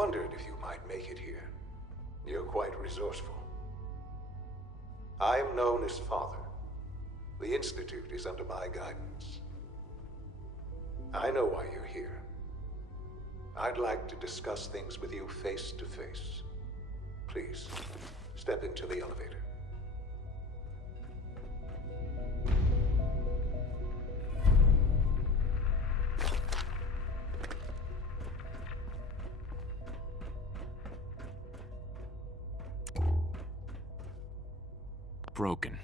wondered if you might make it here. You're quite resourceful. I am known as Father. The Institute is under my guidance. I know why you're here. I'd like to discuss things with you face to face. Please, step into the elevator. Broken.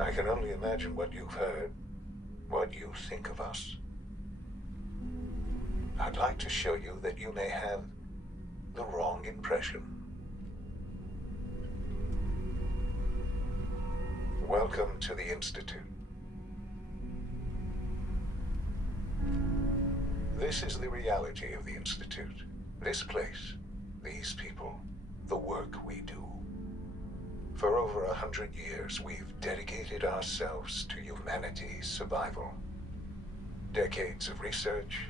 I can only imagine what you've heard, what you think of us. I'd like to show you that you may have the wrong impression. Welcome to the Institute. This is the reality of the Institute. This place, these people, the work we do. For over 100 years, we've dedicated ourselves to humanity's survival. Decades of research,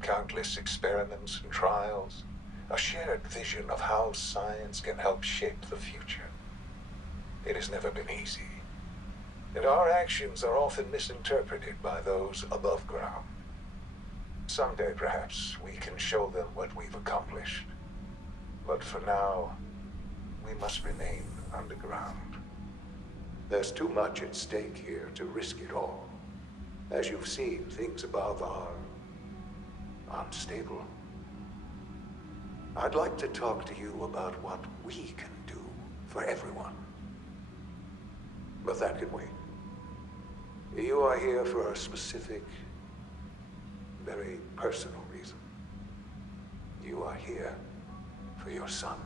countless experiments and trials, a shared vision of how science can help shape the future. It has never been easy, and our actions are often misinterpreted by those above ground. Someday, perhaps, we can show them what we've accomplished. But for now, we must remain underground. There's too much at stake here to risk it all. As you've seen, things above are unstable. I'd like to talk to you about what we can do for everyone. But that can wait. You are here for a specific, very personal reason. You are here for your son.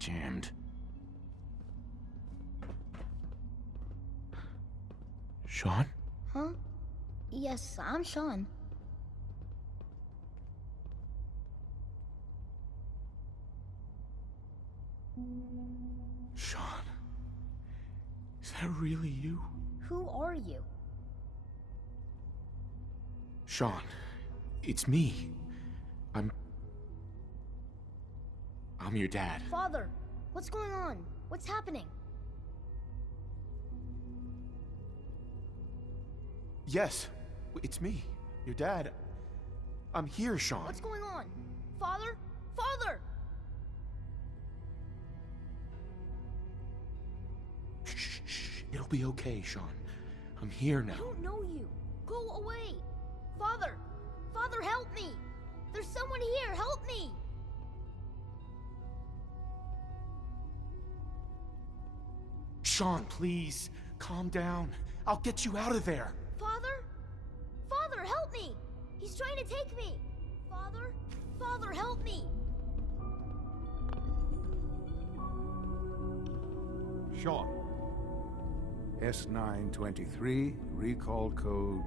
Jammed. Shaun? Huh? Yes, I'm Shaun. Shaun? Is that really you? Who are you? Shaun, it's me. I'm I'm your dad. Father, what's going on? What's happening? Yes, it's me, your dad. I'm here, Shaun. What's going on? Father? Father! Shh. It'll be okay, Shaun. I'm here now. I don't know you. Go away. Father! Father, help me! There's someone here, help me! Shaun, please, calm down. I'll get you out of there. Father? Father, help me! He's trying to take me! Father? Father, help me! SHAUN. S923, recall code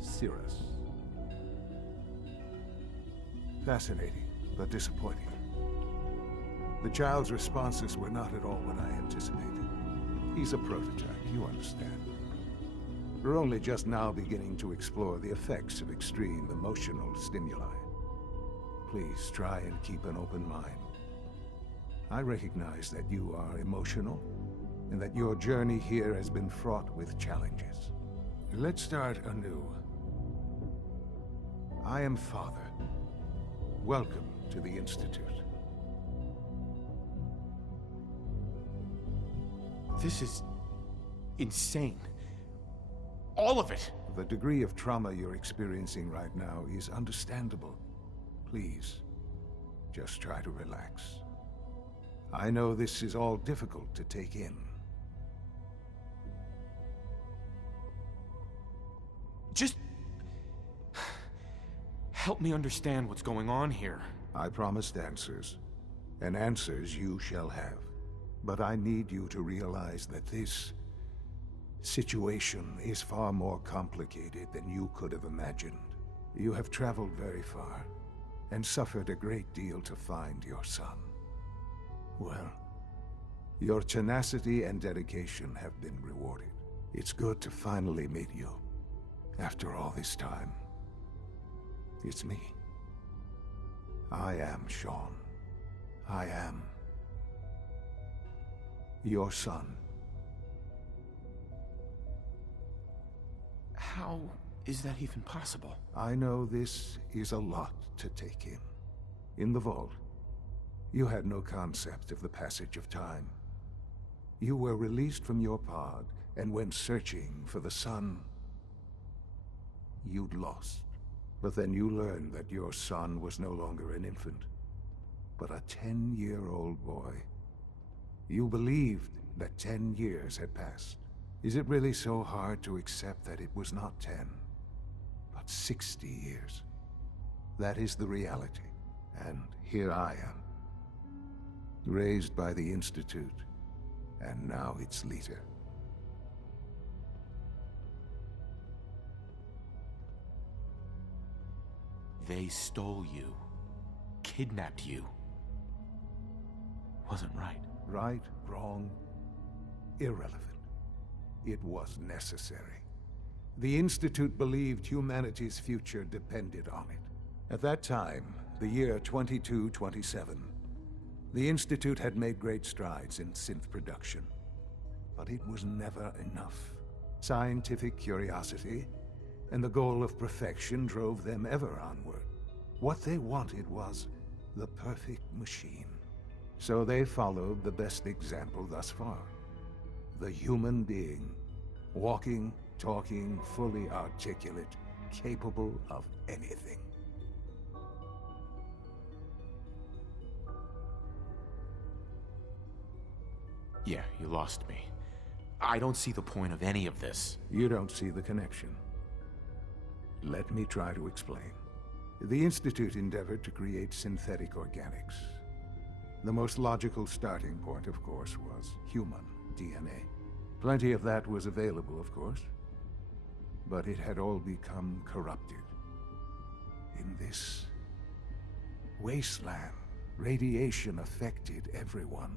Cirrus. Fascinating, but disappointing. The child's responses were not at all what I anticipated. He's a prototype, you understand. We're only just now beginning to explore the effects of extreme emotional stimuli. Please try and keep an open mind. I recognize that you are emotional, and that your journey here has been fraught with challenges. Let's start anew. I am Father. Welcome to the Institute. This is insane. All of it. The degree of trauma you're experiencing right now is understandable. Please, just try to relax. I know this is all difficult to take in. Just help me understand what's going on here. I promised answers, and answers you shall have. But I need you to realize that this situation is far more complicated than you could have imagined. You have traveled very far, and suffered a great deal to find your son. Well, your tenacity and dedication have been rewarded. It's good to finally meet you. After all this time, it's me. I am SHAUN. I am your son. How is that even possible? I know this is a lot to take in. In the vault, you had no concept of the passage of time. You were released from your pod and went searching for the son you'd lost. But then you learned that your son was no longer an infant, but a 10-year-old boy. You believed that 10 years had passed. Is it really so hard to accept that it was not 10, but 60 years? That is the reality, and here I am, raised by the Institute, and now its leader. They stole you, kidnapped you. Wasn't right. Right, wrong, irrelevant. It was necessary. The Institute believed humanity's future depended on it. At that time, the year 2227, the Institute had made great strides in synth production. But it was never enough. Scientific curiosity and the goal of perfection drove them ever onward. What they wanted was the perfect machine. So they followed the best example thus far. The human being, walking, talking, fully articulate, capable of anything. Yeah, you lost me. I don't see the point of any of this. You don't see the connection. Let me try to explain. The Institute endeavored to create synthetic organics. The most logical starting point, of course, was human DNA. Plenty of that was available, of course, but it had all become corrupted. In this wasteland, radiation affected everyone.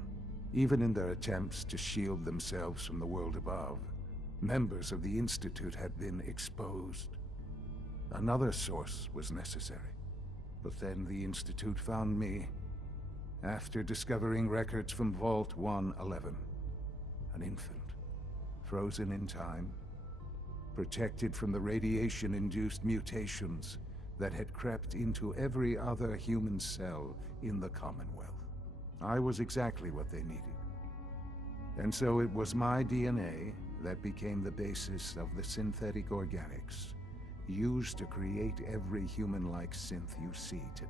Even in their attempts to shield themselves from the world above, members of the Institute had been exposed. Another source was necessary. But then the Institute found me, after discovering records from Vault 111. An infant, frozen in time, protected from the radiation-induced mutations that had crept into every other human cell in the Commonwealth. I was exactly what they needed. And so it was my DNA that became the basis of the synthetic organics used to create every human-like synth you see today.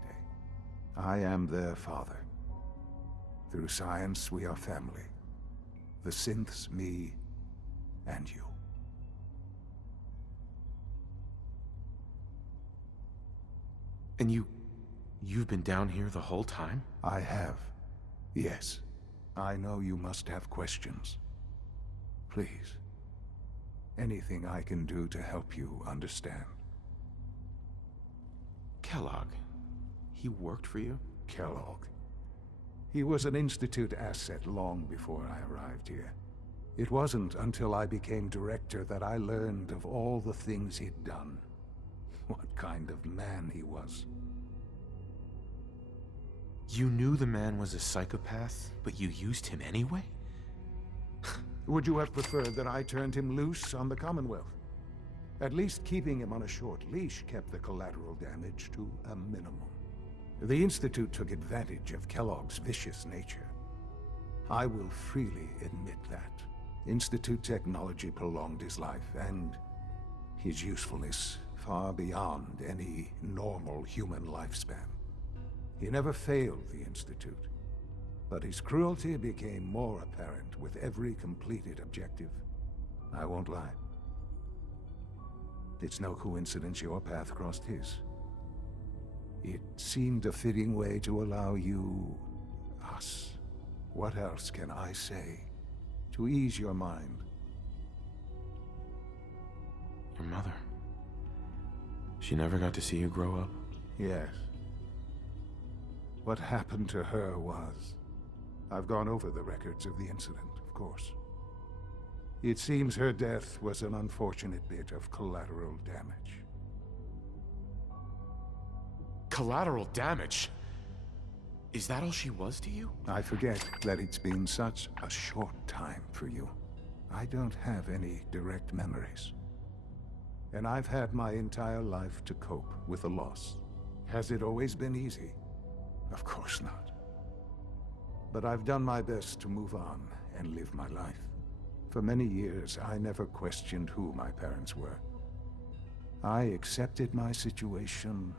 I am their father. Through science, we are family. The synths, me, and you. And you've been down here the whole time? I have. Yes. I know you must have questions. Please. Anything I can do to help you understand. Kellogg. He worked for you? Kellogg. He was an Institute asset long before I arrived here. It wasn't until I became director that I learned of all the things he'd done. What kind of man he was. You knew the man was a psychopath, but you used him anyway? Would you have preferred that I turned him loose on the Commonwealth? At least keeping him on a short leash kept the collateral damage to a minimum. The Institute took advantage of Kellogg's vicious nature. I will freely admit that. Institute technology prolonged his life, and his usefulness far beyond any normal human lifespan. He never failed the Institute, but his cruelty became more apparent with every completed objective. I won't lie. It's no coincidence your path crossed his. It seemed a fitting way to allow you, us. What else can I say to ease your mind? Your mother. She never got to see you grow up? Yes. What happened to her was... I've gone over the records of the incident, of course. It seems her death was an unfortunate bit of collateral damage. Collateral damage? Is that all she was to you? I forget that it's been such a short time for you. I don't have any direct memories. And I've had my entire life to cope with the loss. Has it always been easy? Of course not. But I've done my best to move on and live my life. For many years, I never questioned who my parents were. I accepted my situation,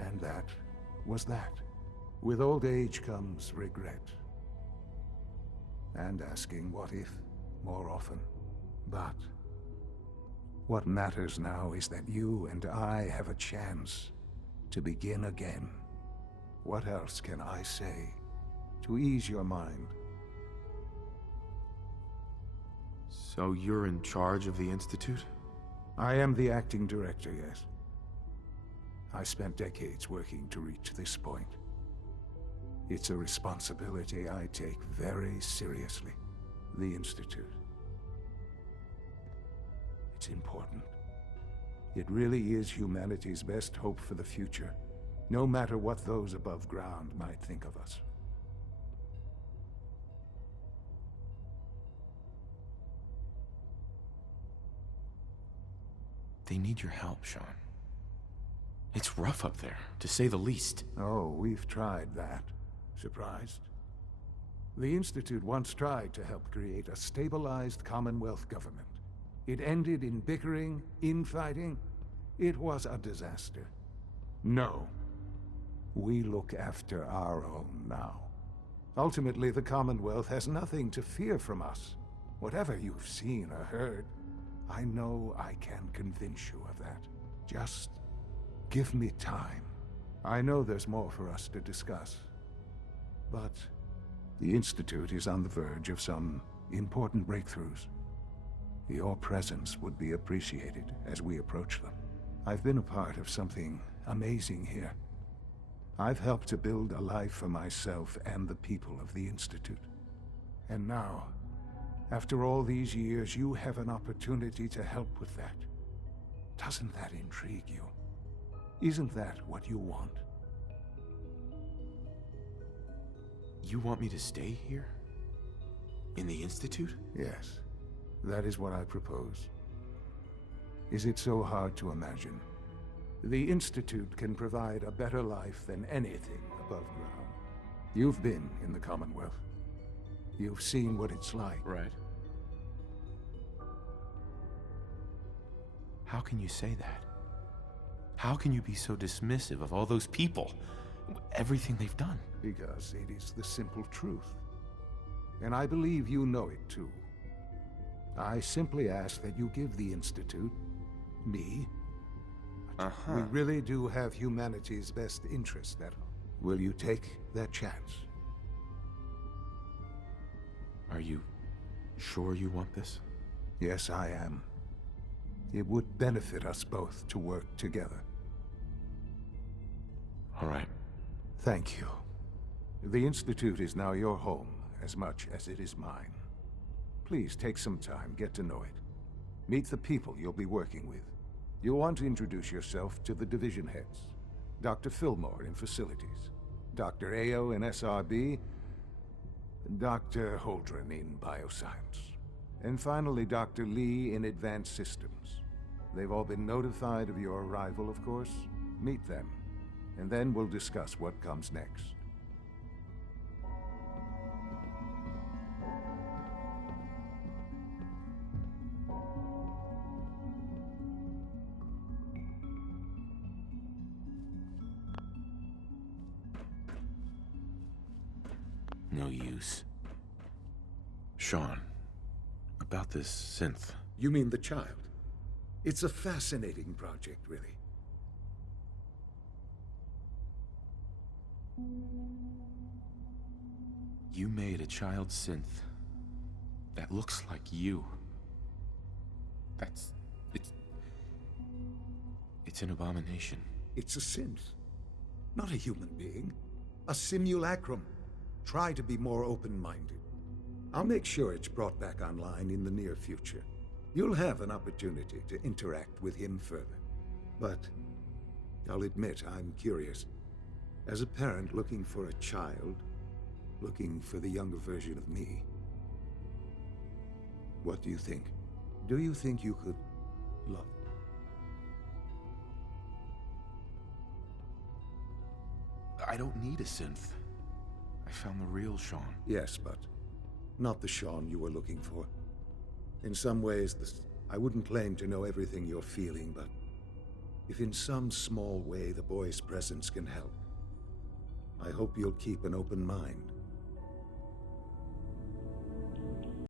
and that was that. With old age comes regret. And asking what if more often. But what matters now is that you and I have a chance to begin again. What else can I say to ease your mind? So you're in charge of the Institute? I am the acting director, yes. I spent decades working to reach this point. It's a responsibility I take very seriously. The Institute. It's important. It really is humanity's best hope for the future, no matter what those above ground might think of us. They need your help, Shaun. It's rough up there, to say the least. Oh, we've tried that. Surprised? The Institute once tried to help create a stabilized Commonwealth government. It ended in bickering, infighting. It was a disaster. No. We look after our own now. Ultimately, the Commonwealth has nothing to fear from us. Whatever you've seen or heard, I know I can convince you of that. Just give me time. I know there's more for us to discuss. But the Institute is on the verge of some important breakthroughs. Your presence would be appreciated as we approach them. I've been a part of something amazing here. I've helped to build a life for myself and the people of the Institute. And now, after all these years, you have an opportunity to help with that. Doesn't that intrigue you? Isn't that what you want? You want me to stay here? In the Institute? Yes, that is what I propose. Is it so hard to imagine? The Institute can provide a better life than anything above ground. You've been in the Commonwealth. You've seen what it's like. Right. How can you say that? How can you be so dismissive of all those people? Everything they've done? Because it is the simple truth. And I believe you know it too. I simply ask that you give the Institute, me, we really do have humanity's best interest at heart. Will you take that chance? Are you sure you want this? Yes, I am. It would benefit us both to work together. All right. Thank you. The Institute is now your home as much as it is mine. Please take some time, get to know it. Meet the people you'll be working with. You'll want to introduce yourself to the division heads. Dr. Fillmore in Facilities, Dr. Ayo in SRB, Dr. Holdren in Bioscience, and finally Dr. Lee in Advanced Systems. They've all been notified of your arrival, of course. Meet them, and then we'll discuss what comes next. No use. Shaun, about this synth. You mean the child? It's a fascinating project, really. You made a child synth that looks like you. It's an abomination. It's a synth, not a human being. A simulacrum. Try to be more open-minded. I'll make sure it's brought back online in the near future. You'll have an opportunity to interact with him further. But I'll admit I'm curious. As a parent looking for a child, looking for the younger version of me, what do you think? Do you think you could love? I don't need a synth. I found the real Shaun. Yes, but not the Shaun you were looking for. In some ways, I wouldn't claim to know everything you're feeling, but if in some small way the boy's presence can help, I hope you'll keep an open mind.